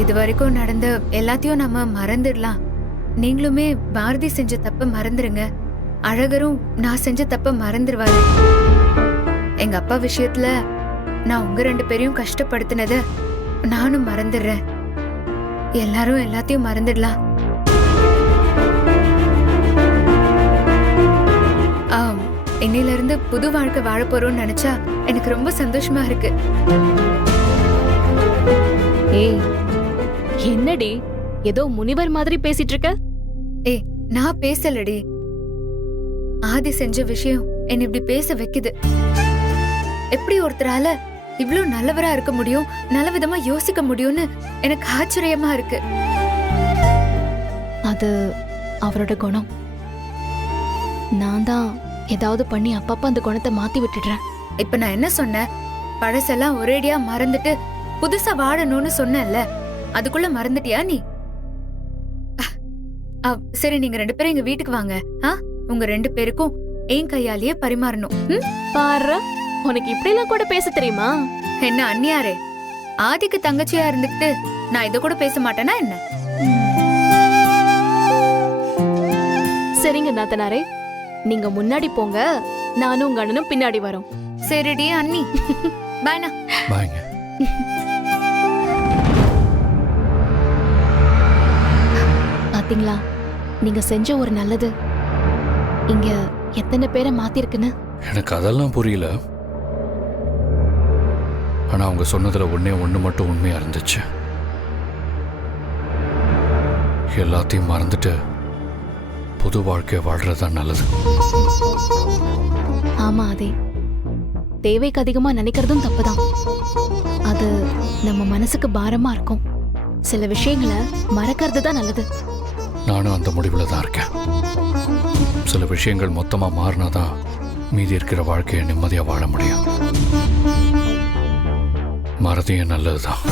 இது வரைக்கும் நடந்த எல்லாத்தையும் நம்ம மறந்துடலாம். நீங்களுமே பாரதி செஞ்ச தப்ப மறந்துருங்க. அழகரும் நான் செஞ்ச தப்ப மறந்துடுவாரு. எங்க அப்பா விஷயத்துல நான் உங்க 2 பேரையும் கஷ்டப்படுத்தினத நானும் மறந்துடுறேன். எல்லாரும் எல்லாத்தையும் மறந்துடலாம். இன்னையில இருந்து புது வாழ்க்கை வாழ போறோம்னு நினைச்சா எனக்கு ரொம்ப சந்தோஷமா இருக்கு. ஏய், என்னடி ஏதோ முனிவர் மாதிரி பேசிட்டு இருக்க? ஏய், நான் பேசலடி. ஆதி செஞ்ச விஷயம் என்ன இப்படி பேச வைக்குது. எப்படி ஒருத்தரால இவ்ளோ நல்லவரா இருக்க முடியும், நல்ல விதமா யோசிக்க முடியும்னு எனக்கு ஆச்சரியமா இருக்கு. அது அவரோட குணம். நான் தான் ஏதாவது பண்ணி அப்பப்ப அந்த குணத்தை மாத்தி விட்டுடுறேன். இப்ப நான் என்ன சொன்னேன்? பழசெல்லாம் ஒரேடியா மறந்துட்டு புதுசா வாழணும்னு சொன்னேன்ல, அதுக்குள்ள மறந்துட்டியா நீ? சரி, நீங்க 2 பேரும் எங்க வீட்டுக்கு வாங்க. உங்க 2 பேருக்கும் என் கையாலேயே பரிமாறணும். பாரு, உனக்கு இப்படி எல்லாம் கூட பேச தெரியுமா? என்ன அண்ணியாரே, ஆதிக்கு தங்கச்சியா இருந்துகிட்டு நான் இத கூட பேச மாட்டேனா என்ன? சரிங்க நாத்தனாரே, நீங்க முன்னாடி போங்க, நானும் உங்க அண்ணனும் பின்னாடி வரோம். சரிடி அண்ணி. பாய்னா. பாய்ங்க. பாத்தீங்களா, நீங்க செஞ்ச ஒரு நல்லது இங்க எத்தனை பேரை மாத்திருக்குன்னு. எனக்கு அதெல்லாம் புரியல. ஆனா அவங்க சொன்னதுல ஒண்ணு மட்டும் உண்மையா இருந்துச்சு. எல்லாத்தையும் மறந்துட்டு புது வாழ்க்கைய வாழ்றதுதான் நல்லது. ஆமா, அதே தேவைக்கு அதிகமா நினைக்கிறதும் தப்புதான். அது நம்ம மனசுக்கு பாரமா இருக்கும். சில விஷயங்களை மறக்கிறது தான் நல்லது. நானும் அந்த முடிவுல தான் இருக்கேன். சில விஷயங்கள் மொத்தமா மாறினாதான் மீதி இருக்கிற வாழ்க்கையை நிம்மதியா வாழ முடியும். மறதியும் நல்லதுதான்.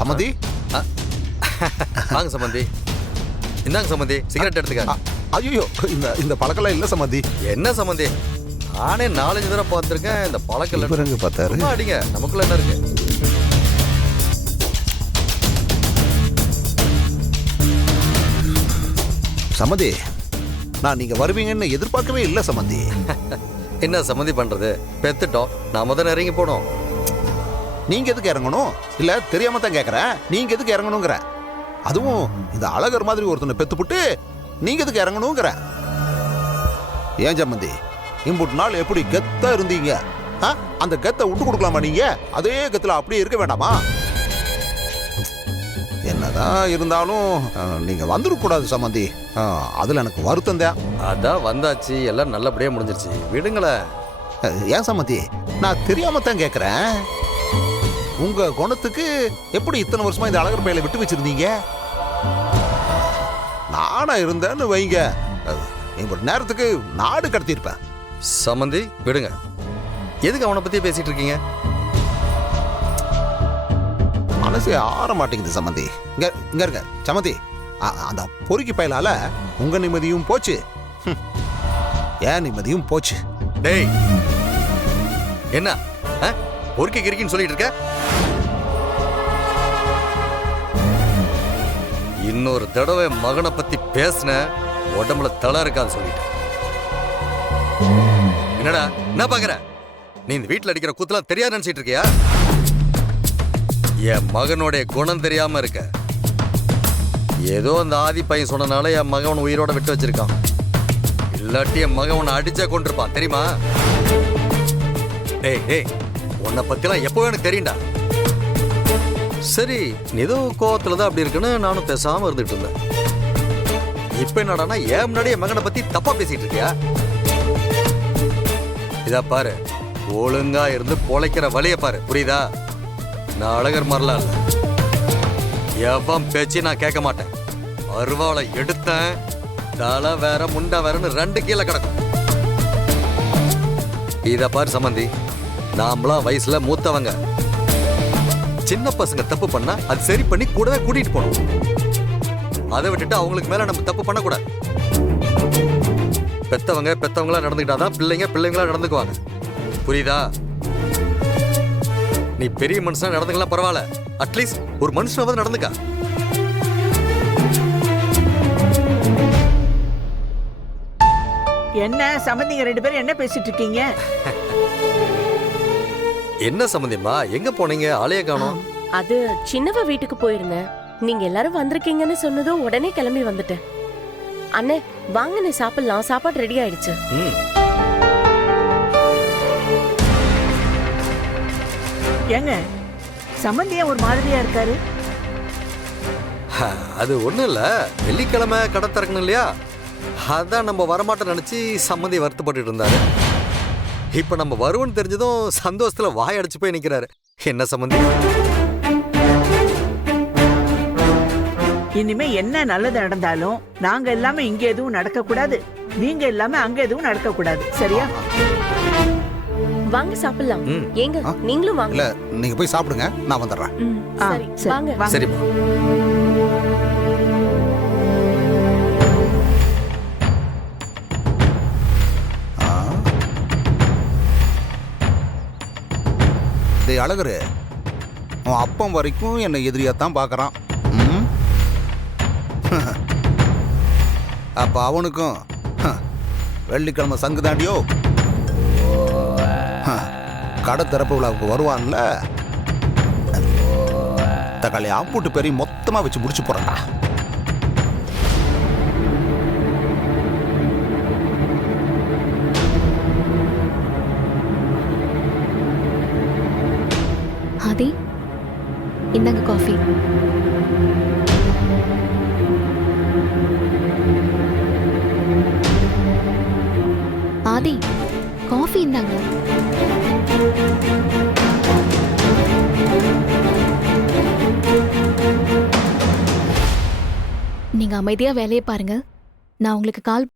சம்மந்தி, வாங்க சம்மந்தி. இந்தாங்க சம்மந்தி, சிகரெட் எடுத்துக்க. ஐயோ, இந்த பழக்கெல்லாம் இல்ல சம்மந்தி. என்ன சம்மந்தி, நானே 4-5 தடவை பார்த்துருக்கேன். இந்த பழக்கம் பார்த்தாரு. அடிங்க, நமக்குள்ள என்ன இருக்கு? சம்மந்தி, நான் நீங்க வருவீங்கன்னு எதிர்பார்க்கவே இல்ல சம்மந்தி. என்ன சம்மந்தி பண்றது, பெத்துட்டோம், நாம தான் இறங்கி போனோம். நீங்க எதுக்கு இறங்கணும்? இல்ல தெரியாம தான் கேக்குறேன். நீங்க எதுக்கு இறங்கணுங்கிற? அதுவும் இந்த அழகர் மாதிரி ஒருத்தனை பெத்துப்புட்டு நீங்க எதுக்கு இறங்கணுங்கிற? ஏன் சம்மந்தி, இம்புட்டு நாள் எப்படி கெத்தா இருந்தீங்க? அந்த கெத்தை விட்டு கொடுக்கலாமா? நீங்க அதே கெத்துல அப்படியே இருக்க வேண்டாமா? என்னதான் இருந்தாலும் நீங்க வந்துடக் கூடாது சம்மந்தி. அதுல எனக்கு வருத்தம் தான். அதான் வந்தாச்சு, எல்லாம் நல்லபடியா முடிஞ்சிருச்சு, விடுங்களேன். ஏன் சம்மந்தி, நான் தெரியாம தான் கேக்குறேன். உங்க குணத்துக்கு எப்படி இத்தனை வருஷமா இந்த அழகர் பையில விட்டு வச்சிருந்தீங்க? நானா இருந்தேன்னு வைங்க, எங்களோட நேரத்துக்கு நாடு கடத்திருப்பேன். சம்மந்தி விடுங்க, எதுக்கு அவனை பத்தி பேசிட்டு இருக்கீங்க? மனசே ஆற மாட்டேங்குது சம்மந்தி. இங்க இருங்க சம்மந்தி, அந்த பொறுக்கி பயலால உங்க நிம்மதியும் போச்சு, ஏன் நிம்மதியும் போச்சு. டேய், என்ன பொறுக்கி கிரிக்கின்னு சொல்லிட்டு இருக்க? இன்னொரு தடவை மகனை பத்தி பேசின உடம்புல தலை இருக்கான்னு சொல்லிட்டேன். என்னடா என்ன பாக்குற? நீ இந்த வீட்டுல அடிக்கிற கூத்தெல்லாம் தெரியாது நினைச்சிட்டு இருக்கியா? என் மகனுடைய குணம் தெரியாம இருக்க. ஏதோ அந்த ஆதி பையன் சொன்னனால என் மகன் உயிரோட விட்டு வச்சிருக்கான். இல்லாட்டி என் மகன் உன்னை அடிச்சா கொண்டிருப்பான், தெரியுமா? டேய் டேய், உன்னை பத்திலாம் எப்போ எனக்கு தெரியும்டா. சரி, ஏதோ கோவத்துல தான் அப்படி இருக்குன்னு நானும் பேசாம இருந்துட்டு இருந்தேன். இப்ப என்னடானா ஏன் முன்னாடி என் மகனை பத்தி தப்பா பேசிட்டு இருக்கியா? இதா பாரு, ஒழுங்கா இருந்து பொழைக்கிற வழிய பாரு, புரியுதா? நான் அழகர் மாதிரிலாம் இல்ல. எவன் பேச்சு நான் கேட்க மாட்டேன். அருவாளை எடுத்தேன், தலை வேற முண்டா வேறன்னு 2 கீழே கிடக்கும். இத பாரு சம்மந்தி, நாமளாம் வயசுல மூத்தவங்க. சின்ன பசங்க தப்பு பண்ணா அது சரி பண்ணி கூடவே கூட்டிட்டு போகணும். அதை விட்டுட்டு அவங்களுக்கு மேல நம்ம தப்பு பண்ணக்கூடாது. பெத்தவங்களா நடந்துக்கிட்டாதான் பிள்ளைங்களா நடந்துக்குவாங்க. புரியுதா? நீ பெரிய மனுஷனா நடந்துக்கலாம் பரவாயில்ல, அட்லீஸ்ட் ஒரு மனுஷனாவது நடந்துக்கா. என்ன சம்பந்திங்க 2 பேரும் என்ன பேசிட்டு இருக்கீங்க? என்ன சம்பந்தியம்மா, எங்க போனீங்க? ஆளைய காணோம். அது சின்னவ வீட்டுக்கு போயிருந்தேன். நீங்க எல்லாரும் வந்திருக்கீங்கன்னு சொன்னதும் உடனே கிளம்பி வந்துட்டேன். அண்ணே வாங்கண்ணே சாப்பிடலாம், சாப்பாடு ரெடி ஆயிடுச்சு. ம். ஏங்க சம்பந்தியா ஒரு மாதிரியா இருக்காரு? அது ஒண்ணும் இல்ல, வெள்ளிக்கிழமை கடை திறக்கணும் இல்லையா, அதான் நம்ம வரமாட்டோம் நினைச்சு சம்மந்தி வருத்தப்பட்டு இருந்தாரு. இப்ப நம்ம வருவோன்னு தெரிஞ்சதும் சந்தோஷத்துல வாய் அடிச்சு போய் நிக்கிறாரு. என்ன சம்மந்தி? இனிமே என்ன நல்லது நடந்தாலும் நாங்க எல்லாமே இங்க எதுவும் நடக்க கூடாது, நீங்க எல்லாமே அங்க எதுவும் நடக்க கூடாது. சரியா? வாங்க சாப்பிடலாம். ம். ஏங்க நீங்களும் வாங்க. இல்ல நீங்க போய் சாப்பிடுங்க, நான் வந்துடுறேன். சரி சரி, வாங்க. வாங்க. சரிம்மா. டேய் அழகரு, உன் அப்பம் வரைக்கும் என்னை எதிரியாத்தான் பார்க்கறான். ம்? அப்ப அவனுக்கும் வெள்ளிக்கிழமை சங்கு தாண்டியோ கடை திறப்பு விழாவுக்கு வருவான்ல, தக்காளி ஆப்பூட்டு பெரிய மொத்தமா வச்சு முடிச்சு போறா. ஆதி, இந்தாங்க காஃபி. ஆதி, காஃபி இந்தாங்க. நீங்க அமைதியா வேலையை பாருங்க, நான் உங்களுக்கு கால்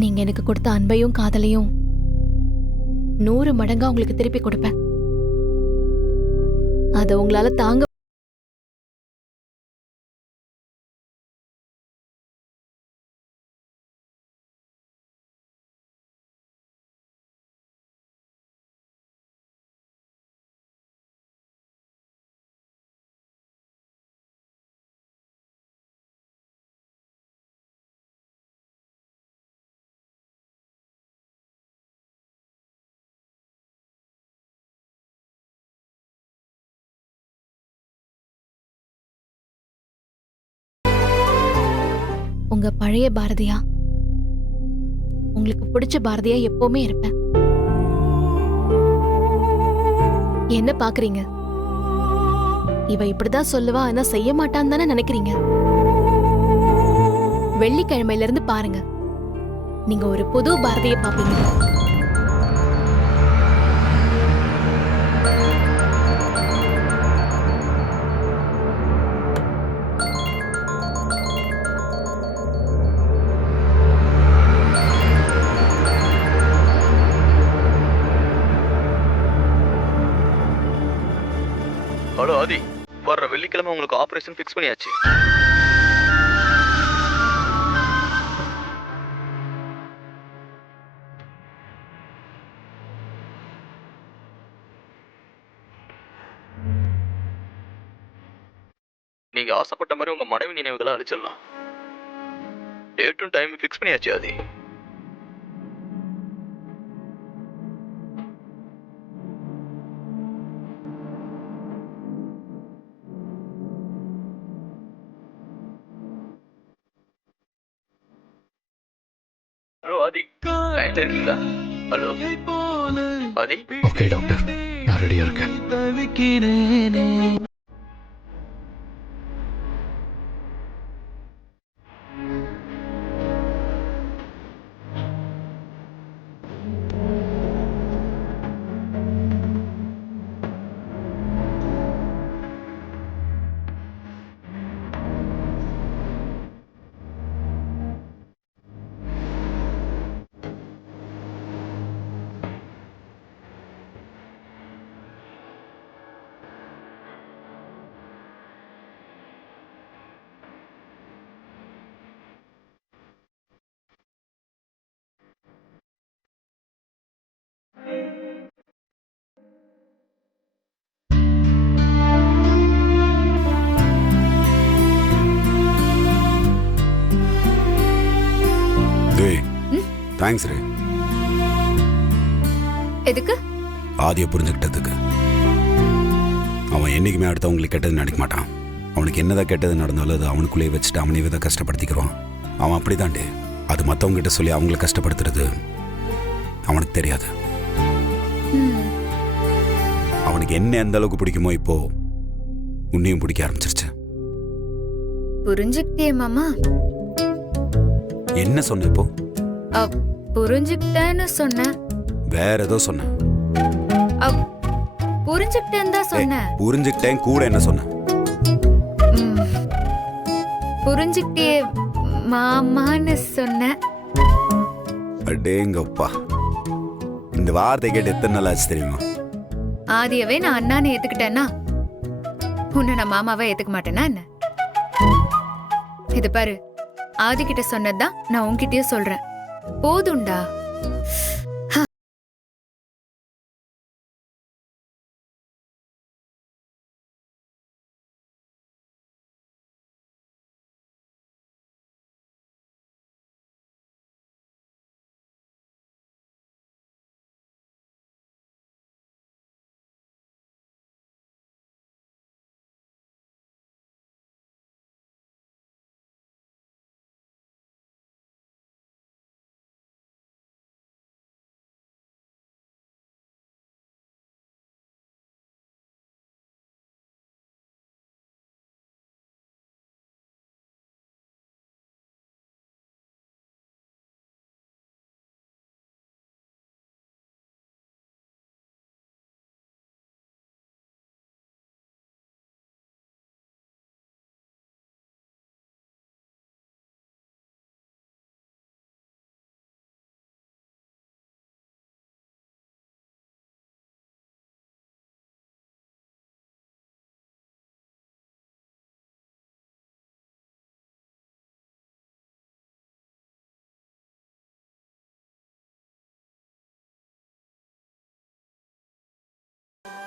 நீங்க எனக்கு கொடுத்த அன்பையும் காதலையும் 100 மடங்கா உங்களுக்கு திருப்பி கொடுப்பேன். அதை உங்களால தாங்க. உங்க பழைய பாரதியா, உங்களுக்கு பிடிச்ச பாரதியா எப்பவுமே இருப்பேன். என்ன பாக்குறீங்க? இவ இப்படிதான் சொல்லுவா, ஆனா செய்ய மாட்டான்னு தானே நினைக்கிறீங்க? வெள்ளிக்கிழமையில இருந்து பாருங்க, நீங்க ஒரு புது பாரதியை பாப்பீங்க. ஹலோ ஆதி, வர்ற வெள்ளிக்கிழமை உங்களுக்கு ஆபரேஷன் ஃபிக்ஸ் பண்ணியாச்சு. நீங்க ஆசைப்பட்ட மாதிரி உங்க மனைவி நினைவுகளை அழிச்சிடலாம். டேட்டும் டைம் ஃபிக்ஸ் பண்ணியாச்சு ஆதி. ஹலோ ஆதி, லைன்ல இருக்கீங்களா? ஹலோ ஆதி. ஓகே டாக்டர், நான் ரெடியாக இருக்கேன். தேங்க்ஸ் ரே. எதுக்கு? ஆதியை புரிஞ்சுக்கிட்டதுக்கு. அவன் என்னைக்குமே அடுத்தவங்களுக்கு கெட்டது நினைக்க மாட்டான். அவனுக்கு என்னதான் கெட்டது நடந்தாலும் அது அவனுக்குள்ளேயே வச்சுட்டு அவனையே தான் கஷ்டப்படுத்திக்கிறான். அவன் அப்படிதான்டே. அது மற்றவங்க கிட்ட சொல்லி அவங்கள கஷ்டப்படுத்துறது அவனுக்கு தெரியாது. அவனுக்கு என்ன எந்த அளவுக்கு பிடிக்குமோ இப்போ உன்னையும் பிடிக்க ஆரம்பிச்சிருச்சு. புரிஞ்சுக்கிட்டே மாமா? என்ன சொன்ன இப்போ? புரிஞ்சுக்கிட்டேன்னு சொன்னேன். வேற ஏதோ சொன்ன. புரிஞ்சுக்கிட்டேன்னு தான் சொன்னேன். புரிஞ்சுக்கிட்டேன் கூட என்ன சொன்ன? புரிஞ்சுக்கிட்டே மாமான்னு சொன்னேன். அடேங்கப்பா, இந்த வார்த்தை கேட்டு எத்தனை நாள் ஆச்சு தெரியுமா? ஆதியவே நான் அண்ணான்னு ஏத்துக்கிட்டேன்னா உன்னை நான் மாமாவை ஏத்துக்க மாட்டேனா என்ன? இது பாரு, ஆதி கிட்ட சொன்னதுதான் நான் உன்கிட்டயே சொல்றேன். போதும்டா.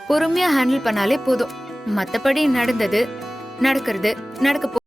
பொறுமையா ஹேண்டில் பண்ணாலே போதும். மத்தபடி நடந்தது நடக்கிறது நடக்க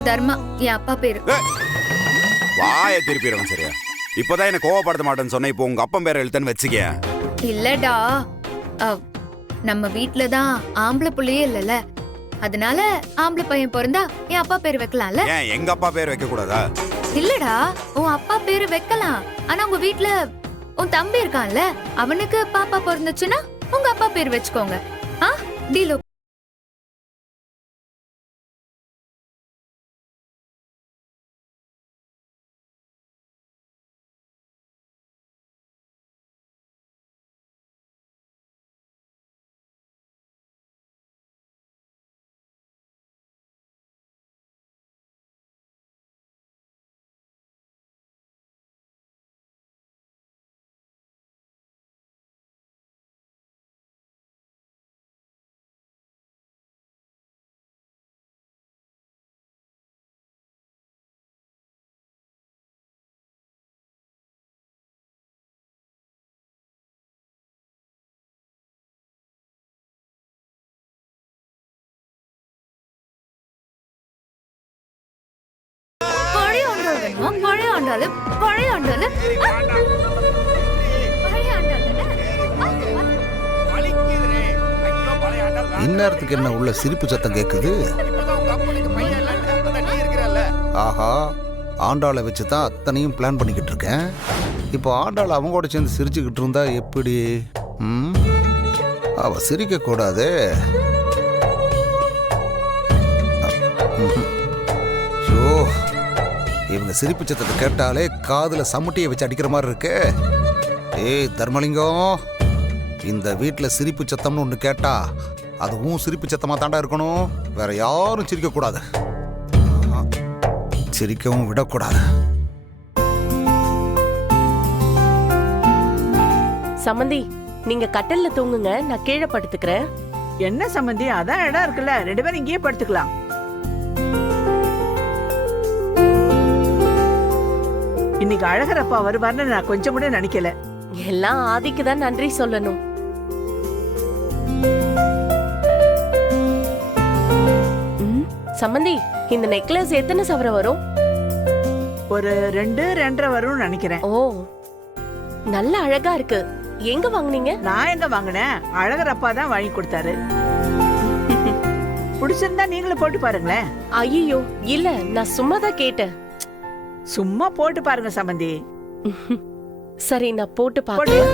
தர்மா என் அப்பா பேரு. வாய திருப்பிடுறவன் சரியா? இப்பதான் என்ன கோவப்படுத்த மாட்டேன்னு சொன்ன, இப்போ உங்க அப்பன் பேரை எழுத்தன்னு வச்சுக்க. இல்லடா, நம்ம வீட்டுலதான் ஆம்பளை புள்ளையே இல்லல, அதனால ஆம்பளை பையன் பிறந்தா என் அப்பா பேரு வைக்கலாம்ல. ஏன் எங்க அப்பா பேர் வைக்க கூடாதா? இல்லடா, உன் அப்பா பேரு வைக்கலாம். ஆனா உங்க வீட்டுல உன் தம்பி இருக்கான்ல, அவனுக்கு பாப்பா பிறந்துச்சுன்னா உங்க அப்பா பேர் வச்சுக்கோங்க. டீல். பழைய ஆண்டாளு பழைய ஆண்டாளு பழைய ஆண்டாளு இந்நேரத்துக்கு என்ன உள்ள சிரிப்பு சத்தம் கேட்குது? ஆஹா, ஆண்டாளை வச்சு தான் அத்தனையும் பிளான் பண்ணிக்கிட்டு இருக்கேன். இப்போ ஆண்டாள் அவங்க கூட சேர்ந்து சிரிச்சுக்கிட்டு இருந்தா எப்படி? அவ சிரிக்க கூடாது. இவங்க சிரிப்பு சத்தத்தை கேட்டாலே காதுல சமுட்டியை வச்சு அடிக்கிற மாதிரி இருக்கு. ஏய் தர்மலிங்கம், இந்த வீட்டில் சிரிப்பு சத்தம்னு ஒன்று கேட்டா அதுவும் சிரிப்பு சத்தமாக தாண்டா இருக்கணும். வேற யாரும் சிரிக்க கூடாது, சிரிக்கவும் விடக்கூடாது. சம்மந்தி, நீங்க கட்டல்ல தூங்குங்க, நான் கீழே படுத்துக்கிறேன். என்ன சம்பந்தி, அதான் இடம் இருக்குல்ல, 2 பேரும் இங்கேயே படுத்துக்கலாம். இன்னைக்கு அழகரப்பா வருவார்னு நான் கொஞ்சம் கூட நினைக்கல. எல்லாம் ஆதிக்கு தான் நன்றி சொல்லணும். சம்மந்தி, இந்த நெக்லஸ் எத்தனை சவரம் வரும்? ஒரு 2-2.5 வரும்னு நினைக்கிறேன். ஓ, நல்ல அழகா இருக்கு. எங்க வாங்குனீங்க? நான் எங்க வாங்கினேன், அழகரப்பா தான் வாங்கி கொடுத்தாரு. பிடிச்சிருந்தா நீங்களும் போட்டு பாருங்களேன். ஐயோ இல்ல, நான் சும்மா தான் கேட்டேன். சும்மா போட்டு பாருங்க சம்பந்தி. சரி, நான் போட்டு பாக்கிறேன்.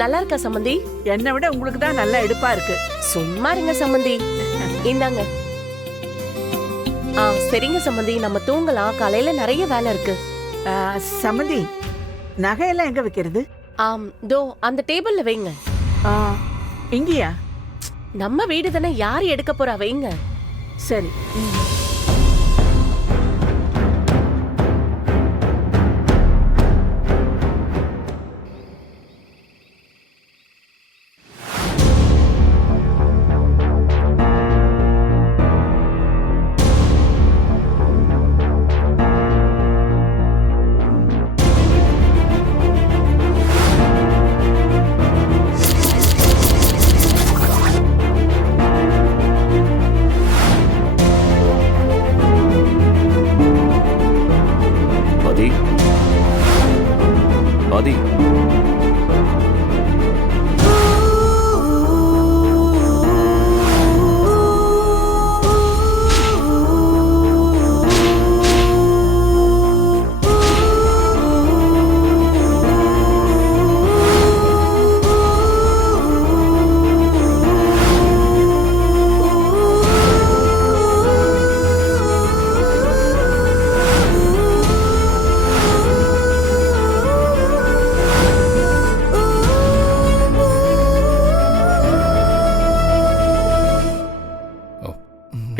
நல்லா இருக்கா சம்பந்தி? என்னை விட உங்களுக்கு தான் நல்லா எடுப்பா இருக்கு. சும்மா இருங்க சம்பந்தி. இந்தாங்க. சரிங்க சம்பந்தி, நம்ம தூங்கலாம். காலையில நிறைய வேலை இருக்கு. சம்பந்தி, நகையெல்லாம் எங்க வைக்கிறது? தோ அந்த டேபிள்ல வைங்க. இங்கயா? நம்ம வீடு தானே, யார் எடுக்க போறா? வைங்க. சரி. ஆதி,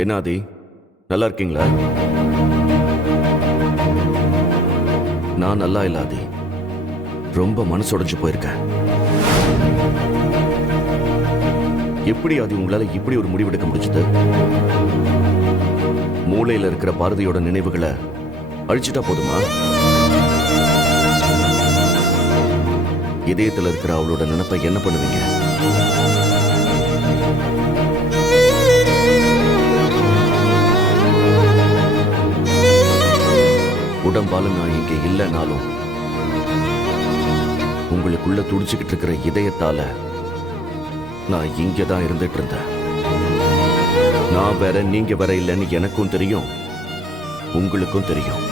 என்ன ஆதி, நல்லா இருக்கீங்களா? நான் நல்லா இல்ல ஆதி, ரொம்ப மனசுடைஞ்சு போயிருக்கேன். எப்படி ஆதி உங்களால இப்படி ஒரு முடிவெடுக்க முடிஞ்சது? மூளையில இருக்கிற பாரதியோட நினைவுகளை அழிச்சிட்டா போதுமா? இதயத்துல இருக்கிற அவளோட நினைப்பை என்ன பண்ணுவீங்க? உடம்பால நான் இங்க இல்லைனாலும் உங்களுக்குள்ள துடிச்சுக்கிட்டு இருக்கிற இதயத்தால நான் இங்க தான் இருந்துட்டு இருந்தேன். நான் வேற, நீங்க வேற இல்லைன்னு எனக்கும் தெரியும், உங்களுக்கும் தெரியும்.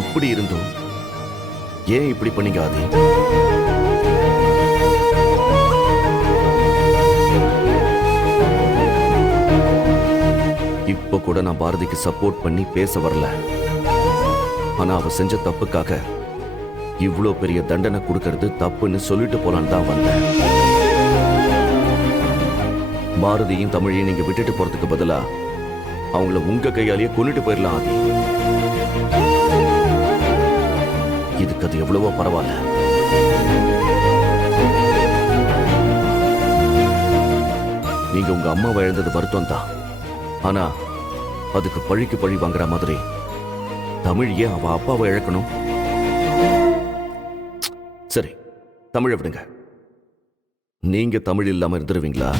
அப்படி இருந்தும் ஏன் இப்படி பண்ணீங்க ஆதி? இப்ப கூட நான் பாரதிக்கு சப்போர்ட் பண்ணி பேச வரல. ஆனா அவ செஞ்ச தப்புக்காக இவ்ளோ பெரிய தண்டனை கொடுக்கறது தப்புன்னு சொல்லிட்டு போலான்னு தான் வந்தேன். பாரதியும் தமிழையும் நீங்க விட்டுட்டு போறதுக்கு பதிலா அவங்கள உங்க கையாலேயே கொண்டுட்டு போயிடலாம் ஆதி. இதுக்கு அது எவ்வளவோ பரவாயில்ல. நீங்க உங்க உங்க அம்மாவை இழந்தது வருத்தம் தான். ஆனா அதுக்கு பழிக்கு பழி வாங்குற மாதிரி தமிழ் ஏன் அவ அப்பாவை இழக்கணும்? சரி, தமிழை விடுங்க. நீங்க தமிழ் இல்லாம இருந்துருவீங்களா?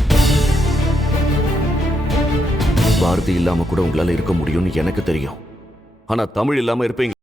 பாரதி இல்லாம கூட உங்களால இருக்க முடியும்னு எனக்கு தெரியும். ஆனா தமிழ் இல்லாம இருப்பீங்களா?